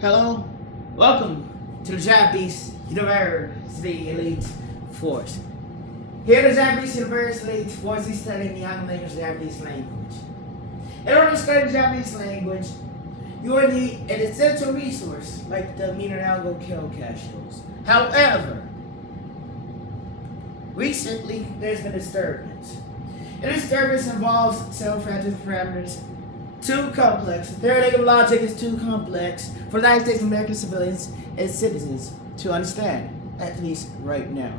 Hello, welcome to the Japanese University Elite Force. Here at the Japanese University Elite Force, we study the young language, Japanese language. In order to study the Japanese language, you will need an essential resource like the Minerago Kill Capsules. However, recently there's been a disturbance. And this disturbance involves several factors and parameters too complex. The theoretic logic is too complex for the United States American civilians and citizens to understand, at least right now.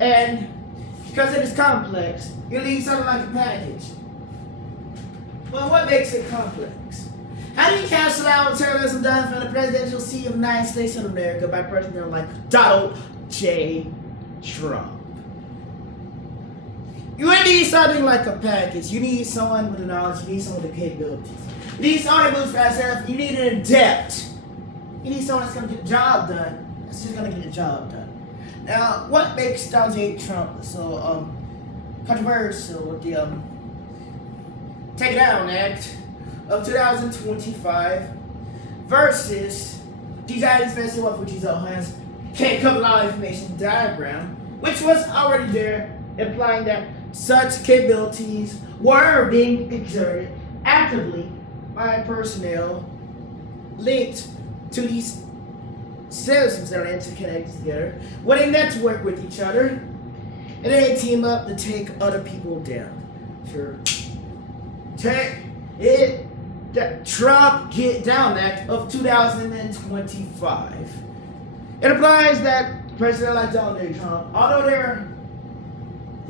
And because it is complex, you need something like a package. Well, what makes it complex? How do you cancel out terrorism done from the presidential seat of the United States of America by personnel like Donald J. Trump? You would need something like a package. You need someone with the knowledge. You need someone with the capabilities. You need someone that moves fast enough. You need an adept. You need someone that's going to get the job done. That's just going to get the job done. Now, what makes Donald J. Trump so controversial with the Take It Down Act of 2025 versus the United States Iwafuchi Zouhan's can't cover all information diagram, which was already there, implying that such capabilities were being exerted actively by personnel linked to these citizens that are interconnected together, when they network with each other, and they team up to take other people down. Sure. Take it, the Trump Get Down Act of 2025. It implies that personnel like Donald J. Trump, although they're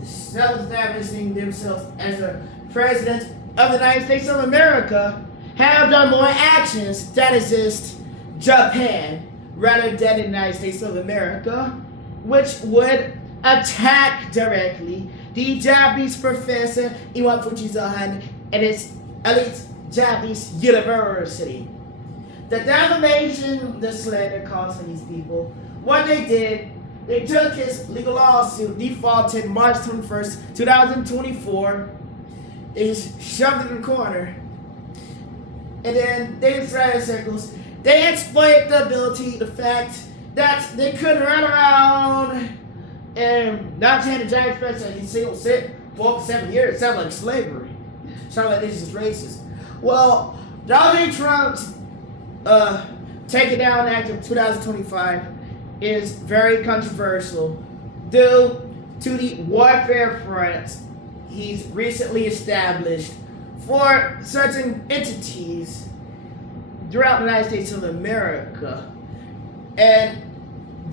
self-establishing themselves as a president of the United States of America, have done more actions that assist Japan rather than the United States of America, which would attack directly the Japanese professor Iwafuchi Zouhan and its elite Japanese university. The defamation, the slander caused from these people, what they did, they took his legal lawsuit, defaulted March 21st, 2024. They just shoved it in the corner. And then they decided circles. They exploit the ability, the fact that they could run around and not change the giant president in single sit for 7 years. It sounds like slavery. Sounds like this is racist. Well, Donald J. Trump's Take It Down Act of 2025 is very controversial due to the warfare fronts he's recently established for certain entities throughout the United States of America and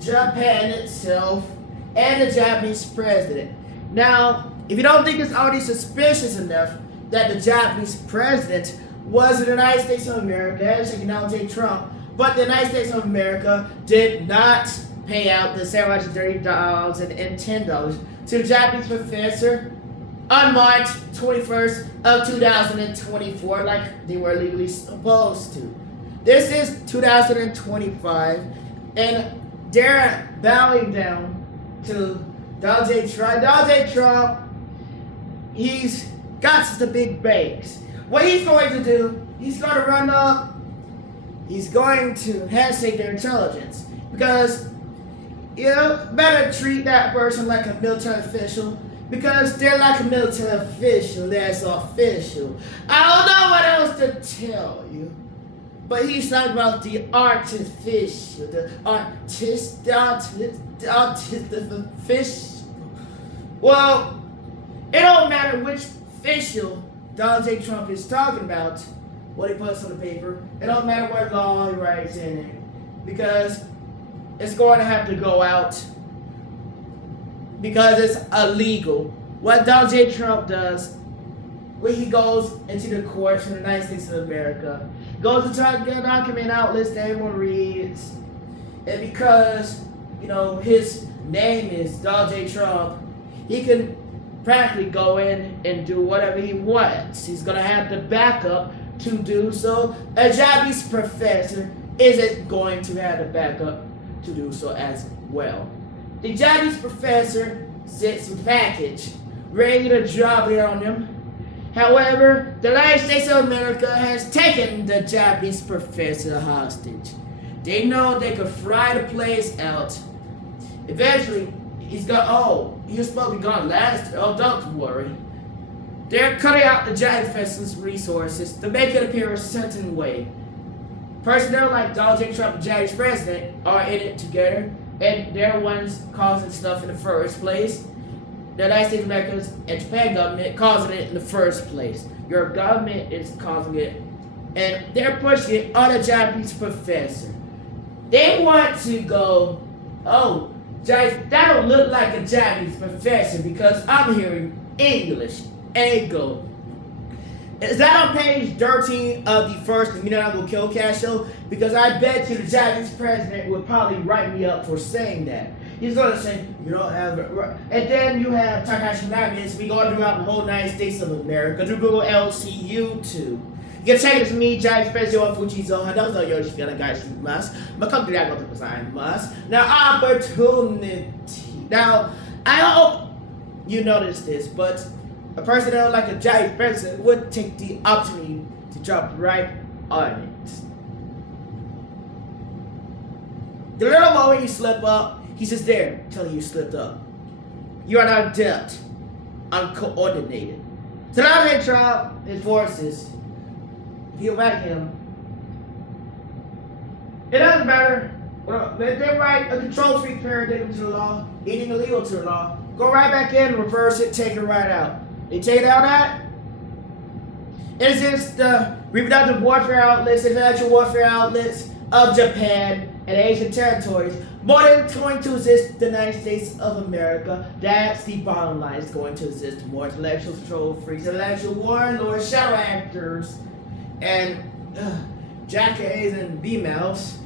Japan itself and the Japanese president. Now, if you don't think it's already suspicious enough that the Japanese president was in the United States of America, hashtag Donald J. Trump, but the United States of America did not pay out the $730 and $10 to the Japanese professor on March 21st of 2024 like they were legally supposed to. This is 2025 and they're bowing down to Donald J. Trump. Donald J. Trump, he's got the big banks. What he's going to do, he's going to run up, he's going to handshake their intelligence. Because, better treat that person like a military official. Because they're like a military official that's official. I don't know what else to tell you. But he's talking about the artificial, the official. Well, it don't matter which official Donald J. Trump is talking about, what he puts on the paper. It don't matter what law he writes in it. Because it's going to have to go out. Because it's illegal. What Donald J. Trump does, when he goes into the courts in the United States of America, goes to try to get a document outlets that everyone reads, and because, his name is Donald J. Trump, he can practically go in and do whatever he wants. He's going to have the backup to do so. A Japanese professor isn't going to have the backup to do so as well. The Japanese professor sits with a package, ready to drop it on him, However, the United States of America has taken the Japanese professor hostage. They know they could fry the place out. Eventually, he was supposed to be gone last. Oh, don't worry. They're cutting out the Japanese professor's resources to make it appear a certain way. Personnel like Donald J. Trump and Japanese president are in it together, and they're the ones causing stuff in the first place. The United States of America and Japan government causing it in the first place. Your government is causing it, and they're pushing it on a Japanese professor. They want to go, oh, that don't look like a Japanese professor because I'm hearing English. Ego. Is that on page 13 of the first Minanago Killcast show? Because I bet you the Japanese president would probably write me up for saying that. He's going to say, you don't have it right. And then you have Takashi Nagas. We go throughout the whole United States of America through Google LCU2. You can check it to me, Japanese president Iwafuchi Zouhan. That was all yours. You guys must. But come to that, go to the must. Now, opportunity. Now, I hope you notice this, but a person like a Japanese president would take the opportunity to drop right on it. The little moment you slip up, he's just there telling you slipped up. You are not adept, uncoordinated. So now they drop his forces. He'll back him. It doesn't matter. Well, if they write a control freak paradigm to the law, anything illegal to the law, go right back in, reverse it, take it right out. They take it out at? It's just the reproductive warfare outlets, intellectual warfare outlets of Japan and Asian territories more than it's going to exist the United States of America. That's the bottom line. It's going to exist more intellectual control freaks, intellectual warlords, shadow actors, and jackass and B-mouths.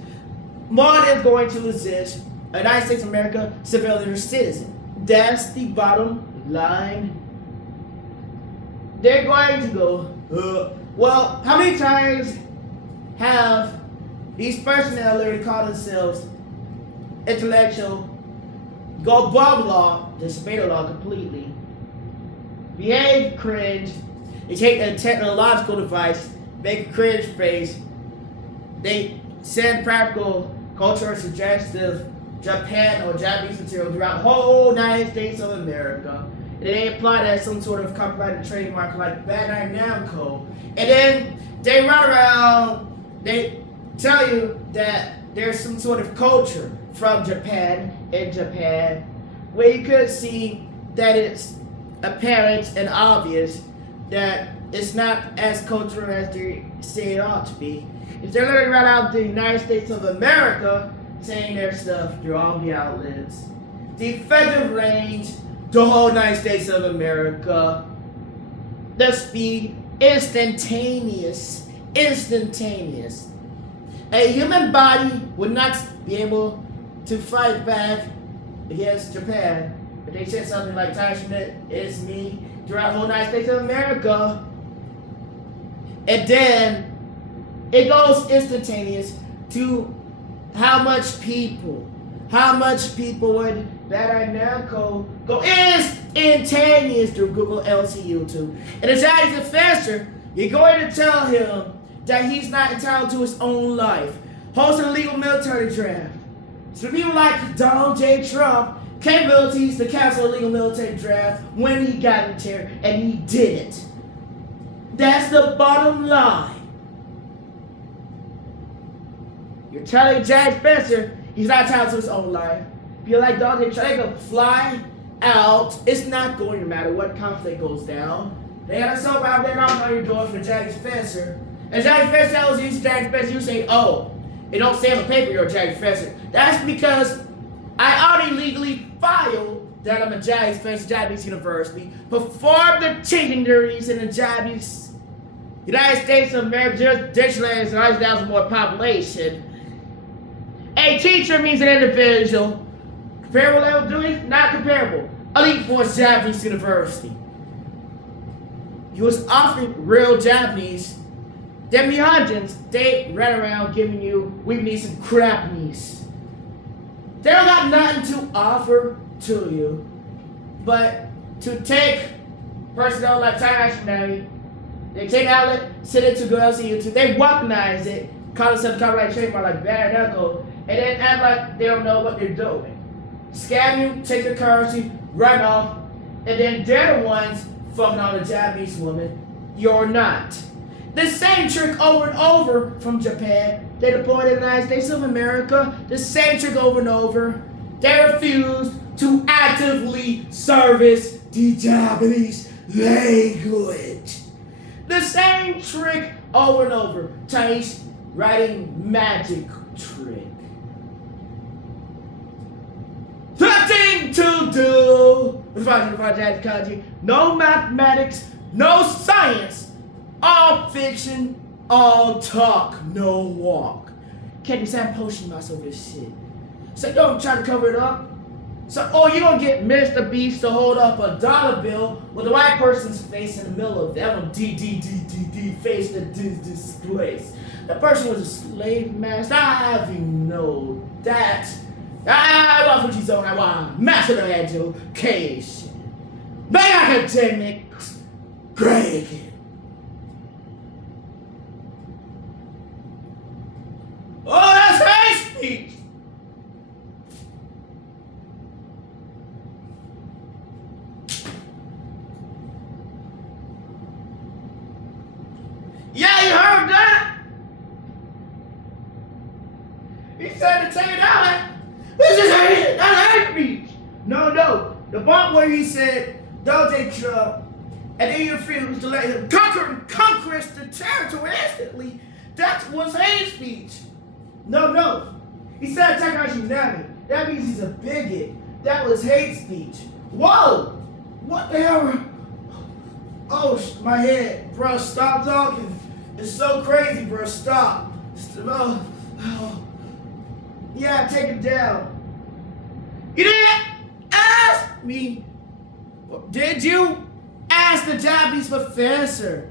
More than it's going to exist a United States of America civilian or citizen. That's the bottom line. They're going to go, well, how many times have these personnel literally call themselves intellectual, go above law, disobey the law completely, behave cringe, they take a technological device, make a cringe face, they send practical, cultural, suggestive Japan or Japanese material throughout the whole United States of America. And they apply that as some sort of copyrighted trademark like Bandai Namco. And then they run around, they tell you that there's some sort of culture from Japan in Japan where you could see that it's apparent and obvious that it's not as cultural as they say it ought to be. If they're literally right out the United States of America saying their stuff through all the outlets, the effective range, the whole United States of America, the speed, instantaneous. A human body would not be able to fight back against Japan if they said something like Tashnet is me throughout the whole United States of America. And then it goes instantaneous to how much people would Bandai Namco go instantaneous through Google LCU2. And as a professor, you're going to tell him that he's not entitled to his own life. Host an illegal military draft. So people like Donald J. Trump, capabilities to cancel a legal military draft when he got in there, and he did it. That's the bottom line. You're telling Jack Spencer he's not entitled to his own life. If you're like Donald J. Trump, they can fly out. It's not going to matter what conflict goes down. They got a soap out there knocking on your door for Jack Spencer. And Jack Spencer tells you, Jack Spencer, you say, oh, it don't say on the paper you're a Jack Spencer. That's because I already legally filed that I'm a Jack Spencer, Japanese University, performed the teaching duties in the Japanese United States of America jurisdiction has 100,000 more population. A teacher means an individual. Comparable level duties? Not comparable. Elite Force Japanese University. He was offering real Japanese. Them Mihajins, they ran around giving you weakness and crapness. They don't got nothing to offer to you, but to take personnel like Takashi They take the outlet, send it to girls on YouTube. They weaponize it, call themselves copyright trademark like bare knuckle, and then act like they don't know what they're doing. Scam you, take your currency, run off, and then they're the ones fucking on the Japanese woman. You're not. The same trick over and over from Japan. They deployed in the United States of America. The same trick over and over. They refuse to actively service the Japanese language. The same trick over and over. Chinese writing magic trick. Nothing to do. No mathematics, no science. All fiction, all talk, no walk. Can't be saying potion myself over this shit. So you don't try to cover it up. So, you gonna get Mr. Beast to hold up a dollar bill with the white person's face in the middle of that one D face that disgrace. That person was a slave master. I know that. Iwafuchi Zouhan, master of education. Make academics great again. Oh, that's hate speech! Yeah, you heard that? He said to take it out. This is hate, that's hate speech. No. The part where he said, don't take Trump, and then you refuse to let him conquer the territory instantly. That was hate speech. No. He said attack our humanity. That means he's a bigot. That was hate speech. Whoa! What the hell? Oh, my head. Bro, stop talking. It's so crazy, bro. Stop. Yeah, take it down. You didn't ask me. Did you ask the Japanese professor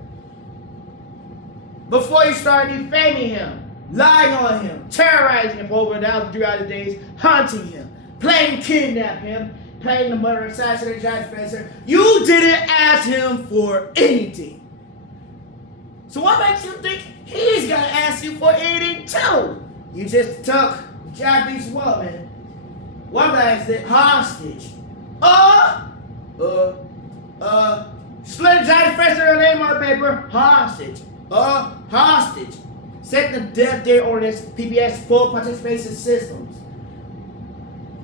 before you started defaming him? Lying on him, terrorizing him for over 1,300 days, haunting him, planning to kidnap him, planning to murder and assassinate the giant professor. You didn't ask him for anything. So what makes you think he's gonna ask you for anything too? You just took the Japanese woman, weaponized it, hostage. Split a giant professor her name on paper, hostage. Hostage. Set the death day ordinance, PBS, full participation systems.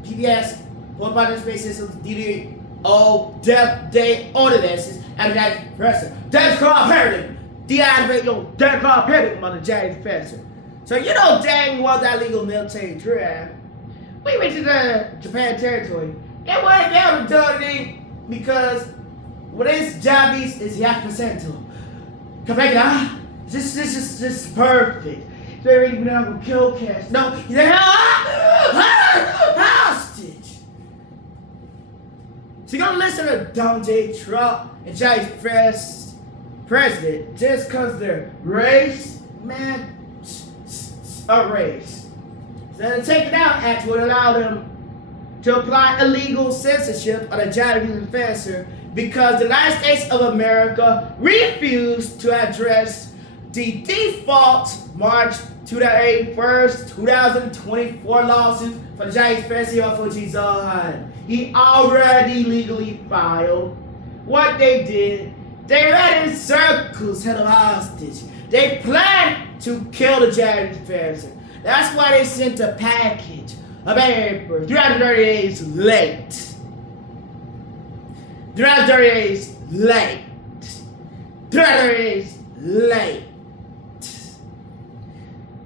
PBS, full participation systems, DDO, death day ordinances, and that professor. That's called paradigm. Deactivate your death called paradigm on the giant professor. So you know dang well that legal military draft. We went to the Japan territory. They weren't down to do anything because what is Japanese is Yakuza to come back now. This is perfect. They're even out with kill cast. No, they're hostage. So you're gonna listen to Donald J. Trump and Chinese president just cause they're race, man, a race. So the Take It Out Act would allow them to apply illegal censorship on a Japanese professor because the United States of America refused to address the default March 21st, 2024 lawsuit for the Chinese president Iwafuchi Zouhan. He already legally filed. What they did, they ran in circles, held him hostage. They planned to kill the Japanese president. That's why they sent a package of paper 330 days late. 330 days late. 330 days late.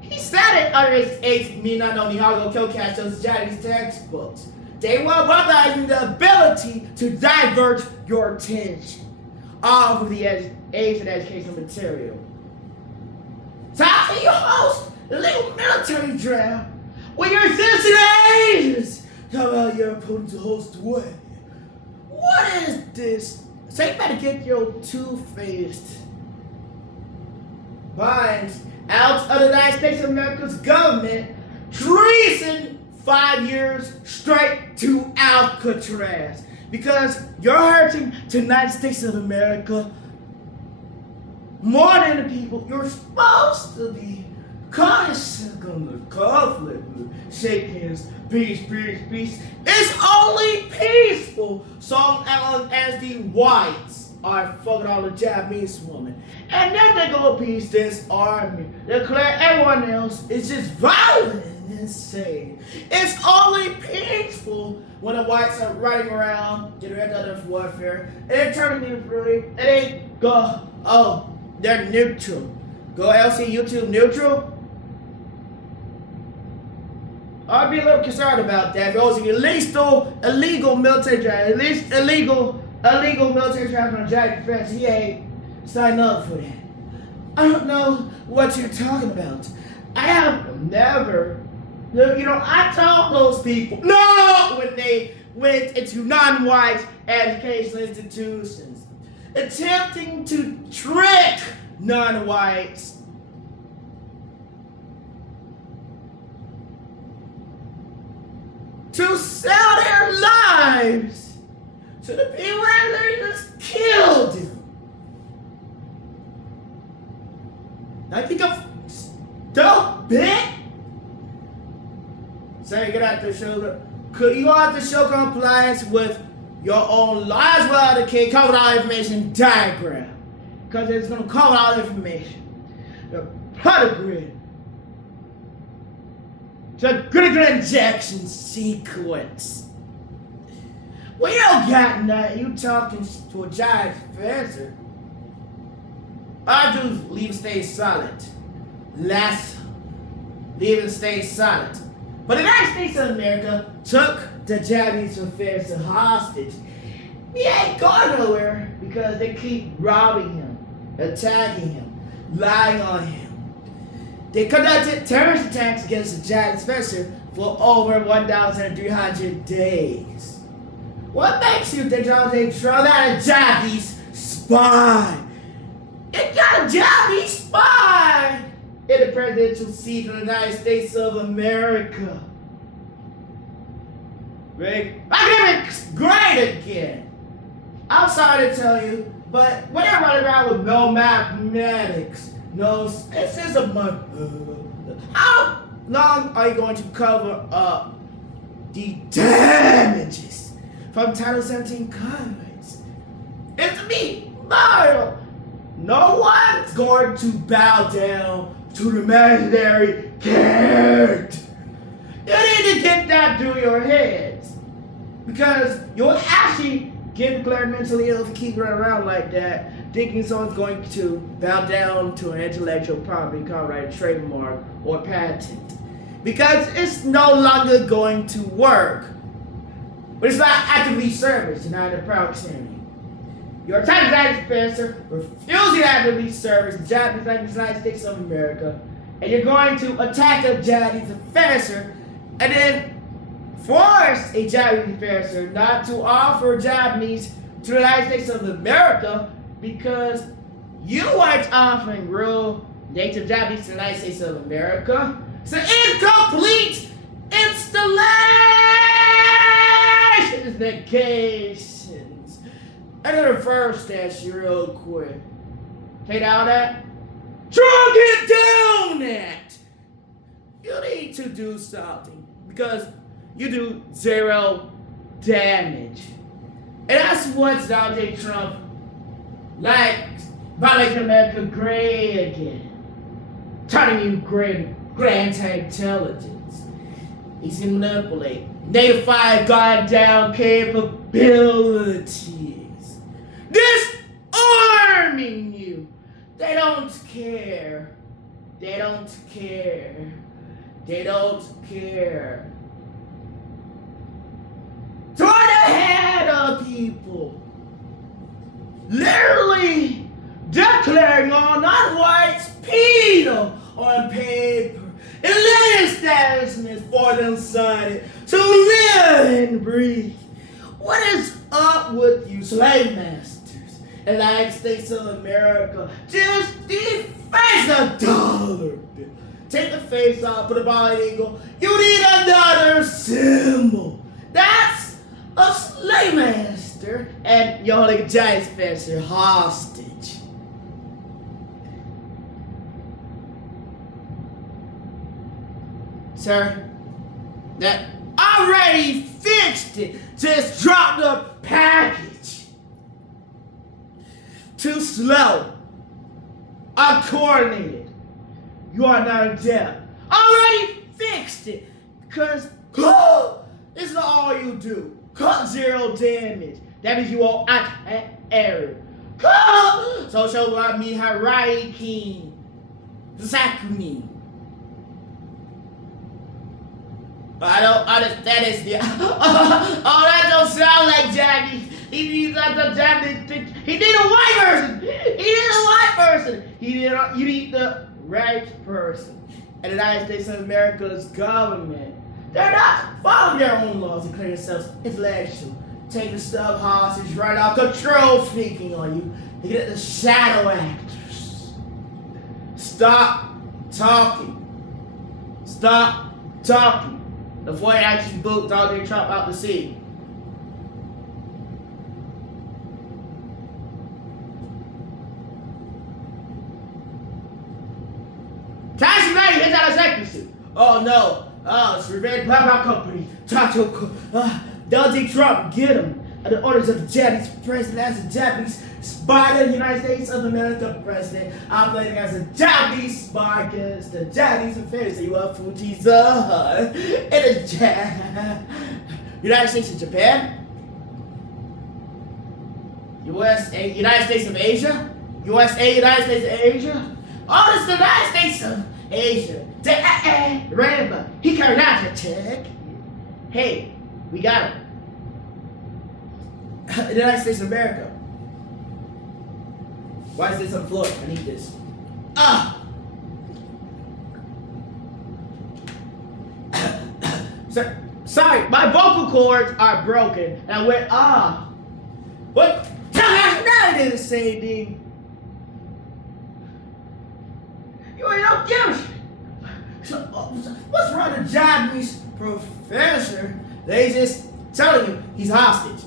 He said it under his ace, me not know Nihago Kyokash, those Japanese textbooks. They were recognizing the ability to divert your attention off of the Asian educational material. So how can you host the legal military draft when you're censoring Asians? How about your opponent to host what? What is this? So you better get your two-faced minds out of the United States of America's government. Treason 5 years straight to Alcatraz. Because you're hurting the United States of America more than the people. You're supposed to be conscious on the conflict, shake hands, peace, peace, peace. It's only peaceful so long as the whites are fucking all the Japanese women. And then they go appease this army. Declare everyone else is just violent and insane. It's only peaceful when the whites are riding around, getting rid of warfare, and they're turning them free, and they go, oh, they're neutral. Go LC YouTube neutral. I'd be a little concerned about that. If it was an illegal military draft, at least illegal military draft on Jack Defense, he ain't signed up for that. I don't know what you're talking about. I have never, I told those people no when they went into non-white educational institutions, attempting to trick non-whites to sell their lives to the people that they just killed them. I think I'm stupid. So you got to show you have to show compliance with your own law as well as the cover all information diagram. Because it's gonna cover all the information. The product grid. The critical injection sequence. We don't got nothing. You talking to a giant professor. I do leave and stay silent. Leave and stay silent. But the United States of America took the Japanese professor hostage. He ain't going nowhere because they keep robbing him, attacking him, lying on him. They conducted terrorist attacks against the Japanese professor for over 1,300 days. What makes you think they throw that a Japanese spy? It got a Japanese spy in the presidential seat of the United States of America. Right? Academics, great again. I'm sorry to tell you, but when you're running around with no mathematics, no, it's just a month. How long are you going to cover up the damages from Title 17 conflicts? It's me, Mario. No one's going to bow down to the imaginary character. You need to get that through your heads. Because you'll actually get declared mentally ill if you keep running around like that, thinking someone's going to bow down to an intellectual property copyright, trademark, or patent. Because it's no longer going to work. But it's not actively service, denied the proximity. Your Japanese professor refusing to actively service the Japanese like the United States of America, and you're going to attack a Japanese professor and then force a Japanese professor not to offer Japanese to the United States of America because you weren't offering real native Japanese to the United States of America. It's an incomplete installation negations. I'm gonna reverse that shit real quick. Take down that. Drug it down that. You need to do something because you do 0 damage. And that's what Donald J. Trump likes by making America great again. Turning you great anti-intelligence. He's gonna manipulate. Native 5 goddamn capabilities. Disarming you. They don't care. They don't care. They don't care. Toward the head of people. Literally declaring all non-whites penal on paper. And living establishments for them signed to live and breathe. What is up with you slave masters in the United States of America? Just deface a dollar bill. Take the face off, put a bald eagle. You need another symbol. That's a slave master and you're holding a giant professor hostage. Sir, that already fixed it. Just drop the package. Too slow. Uncoordinated. You are not adept. Already fixed it. Because it's not all you do. Cut 0 damage. That means you won't error. So show me Harai King. Zakumi. I don't understand this. Oh, that don't sound like Japanese. He needs the Japanese thing. He need a white person. You need the right person. And the United States of America's government, they're not following their own laws and declare themselves intellectual. Take the stuff hostage, right off control freaking on you. You get the shadow actors. Stop talking. Before I actually boot Donald Trump out the sea. Cash United hits out a secrecy. Oh no. Oh, it's Revenge Pop Company. Donald Trump, get him. At the orders of the Japanese president as a Japanese spy, the United States of America president, operating as a Japanese spy against the Japanese affairs of Iwafuchi, Zouhan, and the United States of Japan, USA, United States of Asia, USA, United States of Asia. Oh, it's the United States of Asia. Remember, he carried out your check. Hey, we got him. The United States of America. Why is this on the floor? I need this. Sorry, my vocal cords are broken. And I went, What? Now did the same thing. You don't give a shit. So, what's wrong with the Japanese professor? They just telling you he's hostage.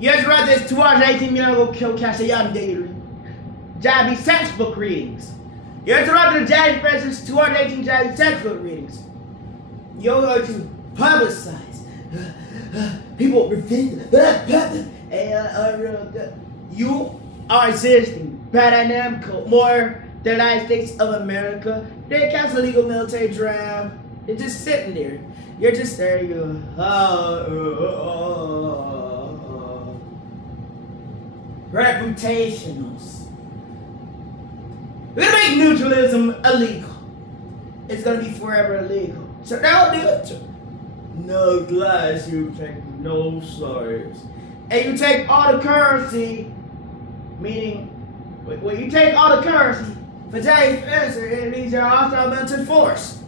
You have to write this 218 million kill Kashayan daily. Japanese textbook readings. You have to write the Japanese president's 218 Japanese textbook readings. You're going to publicize. People revenge. You are existing. Dynamical more the United States of America. They cancel legal military draft. You're just sitting there. You're just there. You reputationals. We're gonna make neutralism illegal. It's gonna be forever illegal. So don't do it. No glass, you take no sides. And you take all the currency, meaning when you take all the currency for Japanese answer, it means you're hostile military force.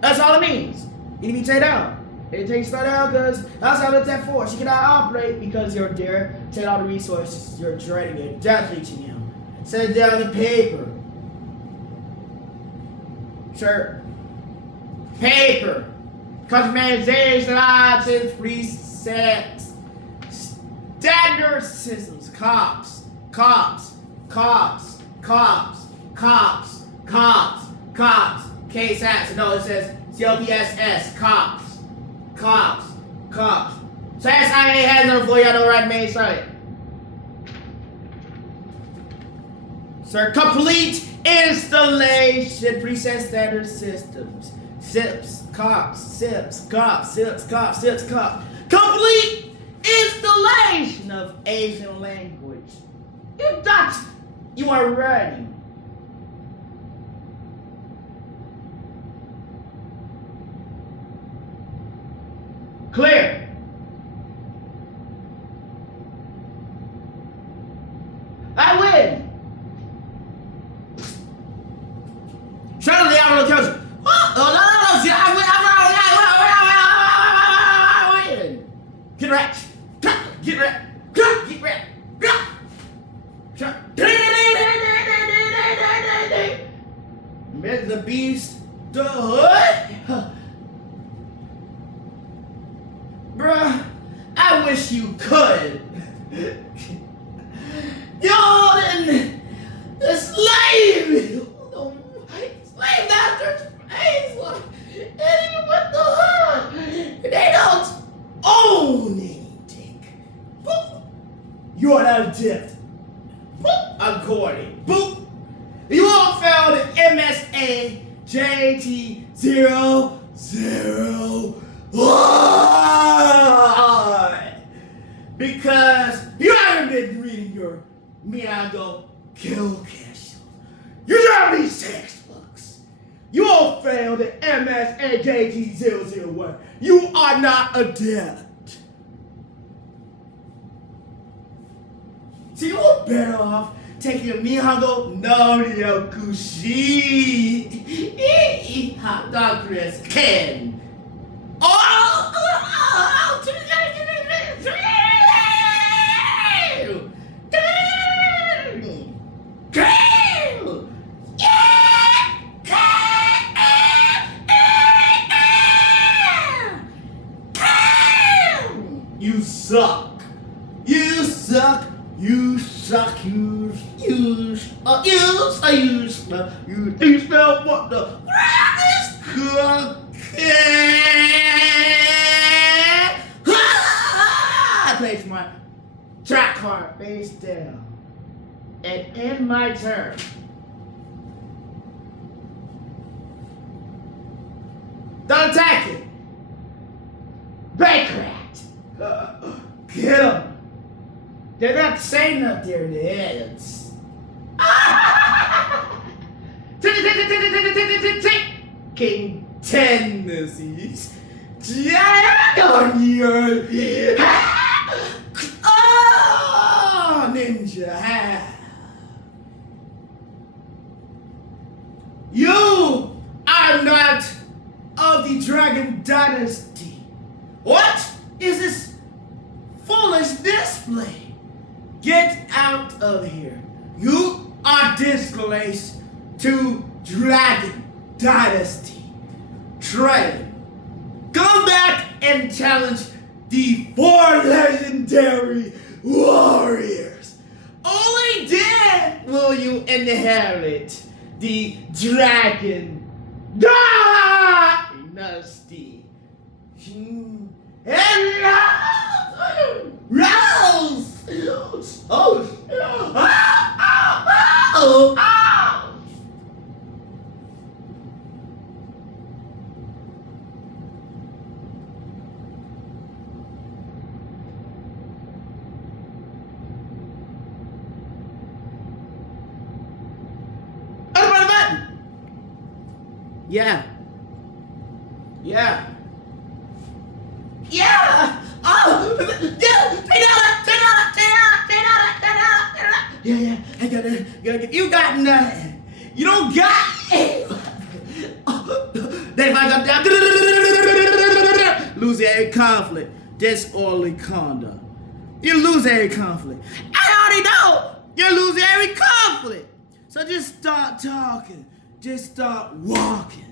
That's all it means. You need to be taken out. It takes that out because outside of that force, you cannot operate because you're there. Take all the resources, you're draining it, death reaching him. Set it down on the paper. Sure. Paper. Customization options, presets. Standard systems. Cops. Case acts. No, it says COPSS. Cops. So that's how I has no for y'all know right main site. Sir, complete installation preset standard systems. SIPs. Complete installation of Asian language. You are ready. Clear. I win. Suddenly out of the coast. I win. Get wrecked. Met the beast, the hood. Bruh, I wish you could. Y'all in the slave master's face. You are not adept. Boop. According. Boop. You all failed the MSA JT001 because you haven't been reading your Miyago kill capsule. You don't read textbooks. You all failed the MSA JT001. You are not adept. So you were better off taking a Miyago no Ryokushi. Dr. Ken. You suck. You suck. You suck. You smell what the is cooking. I place my track card face down and end my turn. Don't attack it. Bankrat. Get him. They're not saying that they're the heads. King tendencies. On your ninja. You are not of the Dragon Dynasty. What is this foolish display? Get out of here. You are disgraced to Dragon Dynasty. Train. Come back and challenge the 4 legendary warriors. Only then will you inherit the Dragon Dynasty. Rose! Oh! Yeah. Yeah. Yeah! Oh! Yeah, I gotta get. You got nothing. You don't got it. Then if I go down, lose every conflict. Disorderly conduct. You lose every conflict. I already know you lose every conflict. So just start talking. Just start walking.